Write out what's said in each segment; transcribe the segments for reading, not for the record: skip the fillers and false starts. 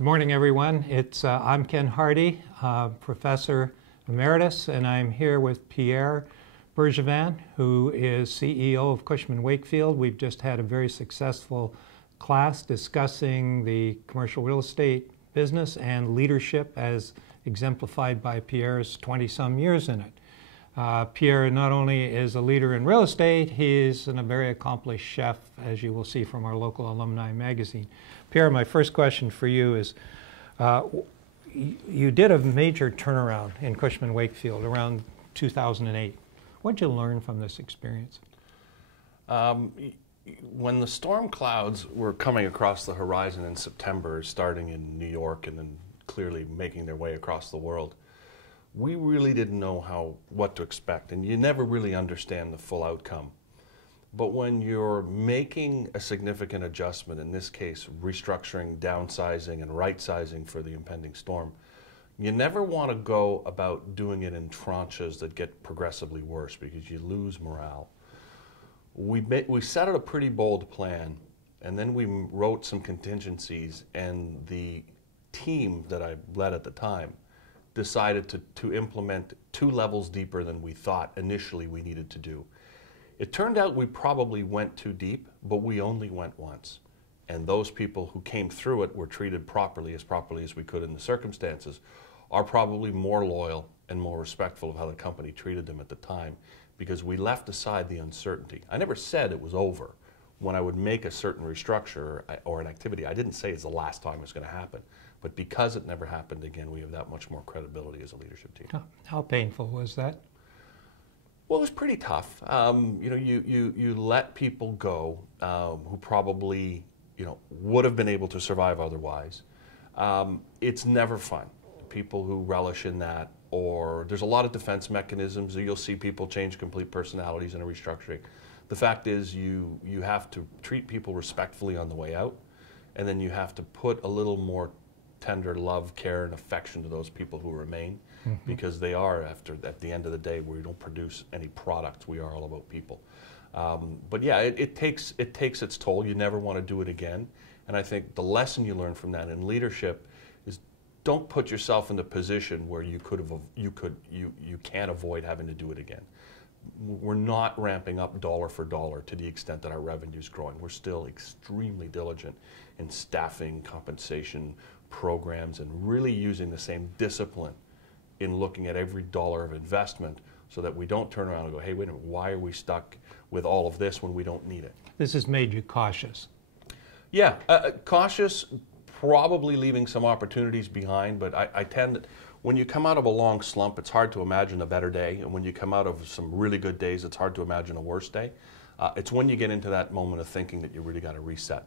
Good morning, everyone. I'm Ken Hardy, Professor Emeritus, and I'm here with Pierre Bergevin, who is CEO of Cushman Wakefield. We've just had a very successful class discussing the commercial real estate business and leadership as exemplified by Pierre's 20-some years in it. Pierre not only is a leader in real estate, he's a very accomplished chef, as you will see from our local alumni magazine. Pierre, my first question for you is, you did a major turnaround in Cushman Wakefield around 2008. What did you learn from this experience? When the storm clouds were coming across the horizon in September, starting in New York and then clearly making their way across the world, we really didn't know what to expect, and you never really understand the full outcome. But when you're making a significant adjustment, in this case restructuring, downsizing, and right-sizing for the impending storm, you never want to go about doing it in tranches that get progressively worse because you lose morale. We set out a pretty bold plan, and then we wrote some contingencies, and the team that I led at the time decided to implement 2 levels deeper than we thought initially we needed to do. It turned out we probably went too deep, but we only went once. And those people who came through it were treated properly as we could in the circumstances, are probably more loyal and more respectful of how the company treated them at the time, because we left aside the uncertainty. I never said it was over. When I would make a certain restructure or an activity, I didn't say it's the last time it's going to happen. But because it never happened again, we have that much more credibility as a leadership team. How painful was that? Well, it was pretty tough. You let people go who probably would have been able to survive otherwise. It's never fun. People who relish in that, or there's a lot of defense mechanisms. You'll see people change complete personalities in a restructuring. The fact is you have to treat people respectfully on the way out, and then you have to put a little more tender love, care, and affection to those people who remain, because they are, at the end of the day, we don't produce any product. We are all about people. But yeah, it takes its toll. You never want to do it again. And I think the lesson you learn from that in leadership is don't put yourself in the position where you can't avoid having to do it again. We're not ramping up dollar for dollar to the extent that our revenue is growing. We're still extremely diligent in staffing, compensation, programs, and really using the same discipline in looking at every dollar of investment so that we don't turn around and go, hey, wait a minute, why are we stuck with all of this when we don't need it? This has made you cautious. Yeah, cautious, probably leaving some opportunities behind, but I tend to, when you come out of a long slump, it's hard to imagine a better day, and when you come out of some really good days, it's hard to imagine a worse day. It's when you get into that moment of thinking that you really got to reset.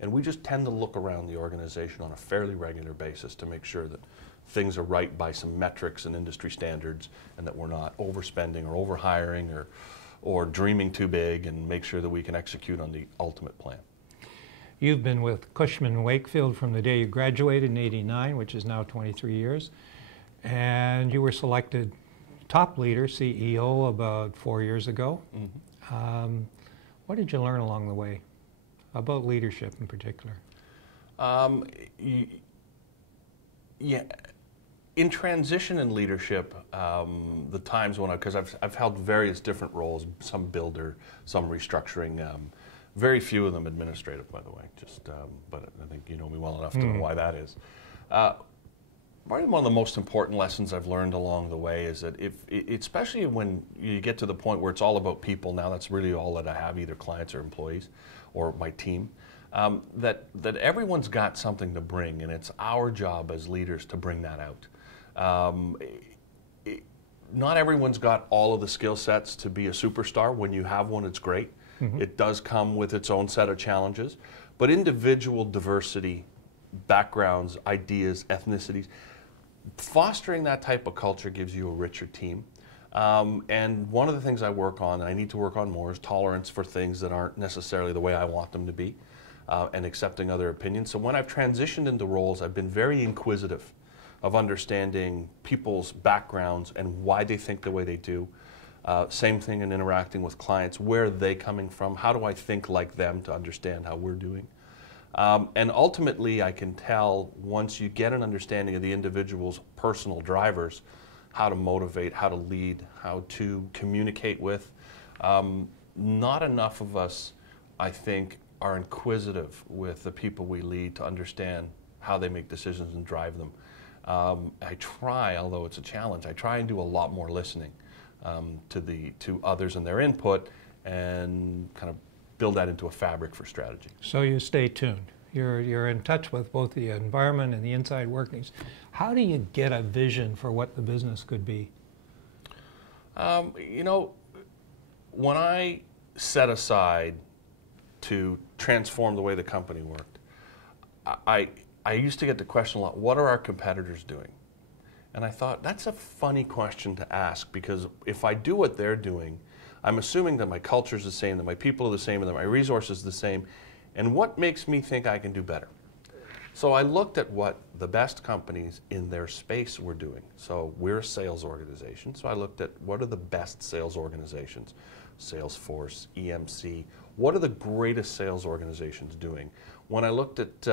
And we just tend to look around the organization on a fairly regular basis to make sure that things are right by some metrics and industry standards, and that we're not overspending or overhiring or dreaming too big, and make sure that we can execute on the ultimate plan. You've been with Cushman Wakefield from the day you graduated in '89, which is now 23 years, and you were selected top leader, CEO, about 4 years ago. What did you learn along the way about leadership in particular? Yeah, in transition in leadership, the times when because I've held various different roles, some builder, some restructuring, very few of them administrative, by the way. But I think you know me well enough to know why that is. Probably one of the most important lessons I've learned along the way is that especially when you get to the point where it's all about people, now that's really all that I have, either clients or employees or my team, that everyone's got something to bring, and it's our job as leaders to bring that out. Not everyone's got all of the skill sets to be a superstar. When you have one, it's great. It does come with its own set of challenges, but individual diversity, backgrounds, ideas, ethnicities, fostering that type of culture gives you a richer team. And one of the things I work on, and I need to work on more, is tolerance for things that aren't necessarily the way I want them to be, and accepting other opinions. So when I've transitioned into roles, I've been very inquisitive of understanding people's backgrounds and why they think the way they do. Same thing in interacting with clients. Where are they coming from? How do I think like them to understand how we're doing? And ultimately, I can tell once you get an understanding of the individual's personal drivers, how to motivate, how to lead, how to communicate with. Not enough of us, I think, are inquisitive with the people we lead to understand how they make decisions and drive them. I try, although it's a challenge, I try and do a lot more listening to others and their input, and kind of build that into a fabric for strategy. So you stay tuned. You're in touch with both the environment and the inside workings. How do you get a vision for what the business could be? You know, when I set aside to transform the way the company worked, I used to get the question a lot, what are our competitors doing? And I thought, that's a funny question to ask, because if I do what they're doing, I'm assuming that my culture is the same, that my people are the same, and that my resources are the same. And what makes me think I can do better? So I looked at what the best companies in their space were doing. So we're a sales organization, so I looked at what are the best sales organizations? Salesforce, EMC, what are the greatest sales organizations doing? When I looked at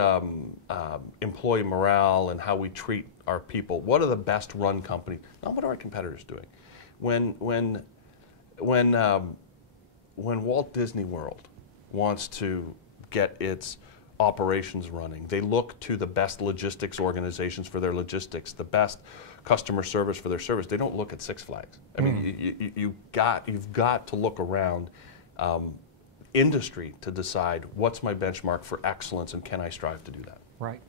employee morale and how we treat our people, what are the best run companies? Not what are our competitors doing? When Walt Disney World wants to get its operations running, they look to the best logistics organizations for their logistics, the best customer service for their service. They don't look at Six Flags. I mean, you've got to look around industry to decide what's my benchmark for excellence and can I strive to do that. Right.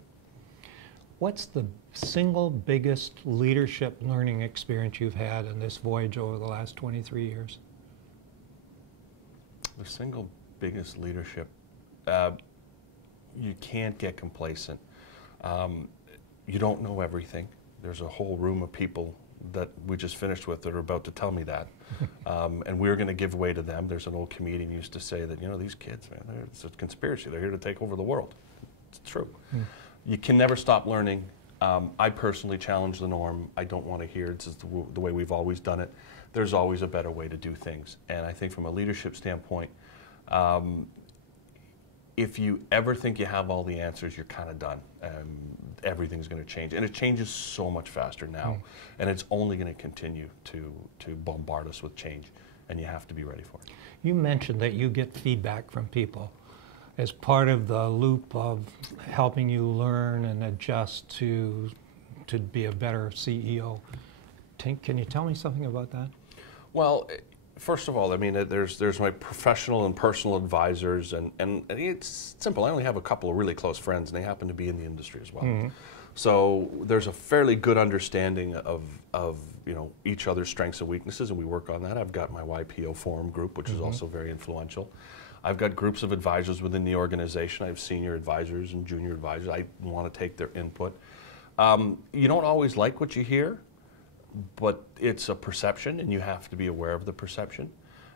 What's the single biggest leadership learning experience you've had in this voyage over the last 23 years? The single biggest leadership, you can't get complacent. You don't know everything. There's a whole room of people that we just finished with that are about to tell me that. And we're going to give way to them. There's an old comedian who used to say that, you know, these kids, man, it's a conspiracy. They're here to take over the world. It's true. You can never stop learning. I personally challenge the norm. I don't want to hear it's just the way we've always done it. There's always a better way to do things. And I think from a leadership standpoint, if you ever think you have all the answers, you're kind of done. Everything's going to change. And it changes so much faster now. And it's only going to continue to bombard us with change. And you have to be ready for it. You mentioned that you get feedback from people as part of the loop of helping you learn and adjust to be a better CEO. Can you tell me something about that? Well, first of all, I mean, there's my professional and personal advisors, and it's simple. I only have a couple of really close friends, and they happen to be in the industry as well. So there's a fairly good understanding of you know, each other's strengths and weaknesses, and we work on that. I've got my YPO forum group, which is also very influential. I've got groups of advisors within the organization. I have senior advisors and junior advisors. I want to take their input. You don't always like what you hear, but it's a perception, and you have to be aware of the perception.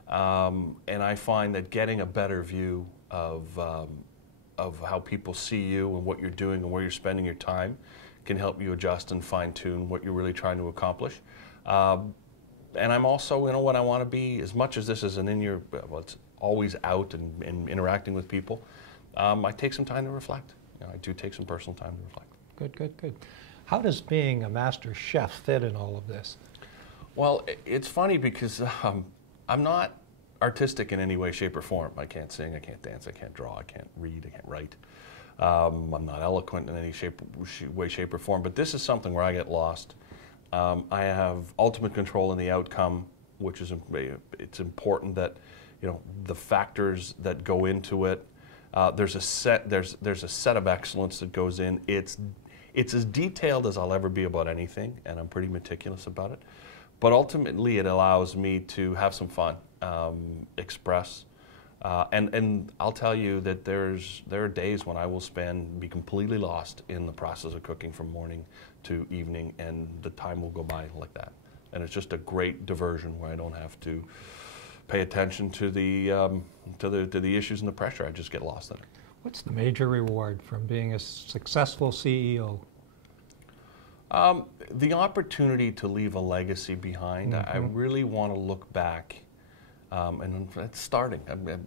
And I find that getting a better view of how people see you and what you're doing and where you're spending your time can help you adjust and fine-tune what you're really trying to accomplish. And I'm also, you know, what I want to be, as much as this is an in-your, well, it's always out and interacting with people, I take some time to reflect. You know, I do take some personal time to reflect. Good. How does being a master chef fit in all of this? Well, it's funny because I'm not artistic in any way, shape, or form. I can't sing, I can't dance, I can't draw, I can't read, I can't write. I'm not eloquent in any way, shape, or form, but this is something where I get lost. I have ultimate control in the outcome, which is it's important that, you know, the factors that go into it. There's a set of excellence that goes in. It's as detailed as I'll ever be about anything, and I'm pretty meticulous about it. But ultimately, it allows me to have some fun, express, and I'll tell you that there are days when I will be completely lost in the process of cooking from morning to evening, and the time will go by like that. And it's just a great diversion where I don't have to pay attention to the issues and the pressure. I just get lost in it. What's the major reward from being a successful CEO? The opportunity to leave a legacy behind. I really want to look back And it's starting.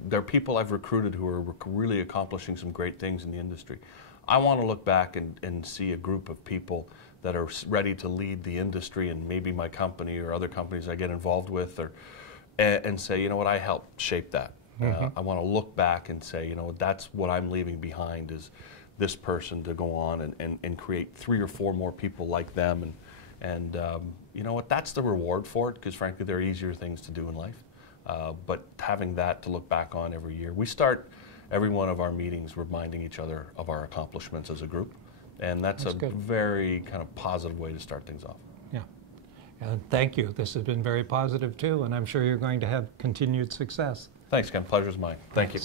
There are people I've recruited who are really accomplishing some great things in the industry. I want to look back and see a group of people that are ready to lead the industry and maybe my company or other companies I get involved with, and say, you know what, I helped shape that. I want to look back and say, you know, that's what I'm leaving behind, is this person to go on and create 3 or 4 more people like them. And you know what, that's the reward for it, because frankly, there are easier things to do in life. But having that to look back on every year. We start every one of our meetings reminding each other of our accomplishments as a group. And that's a good. very kind of positive way to start things off. Yeah. And thank you. This has been very positive too, and I'm sure you're going to have continued success. Thanks, Ken. Pleasure's mine. Thank you.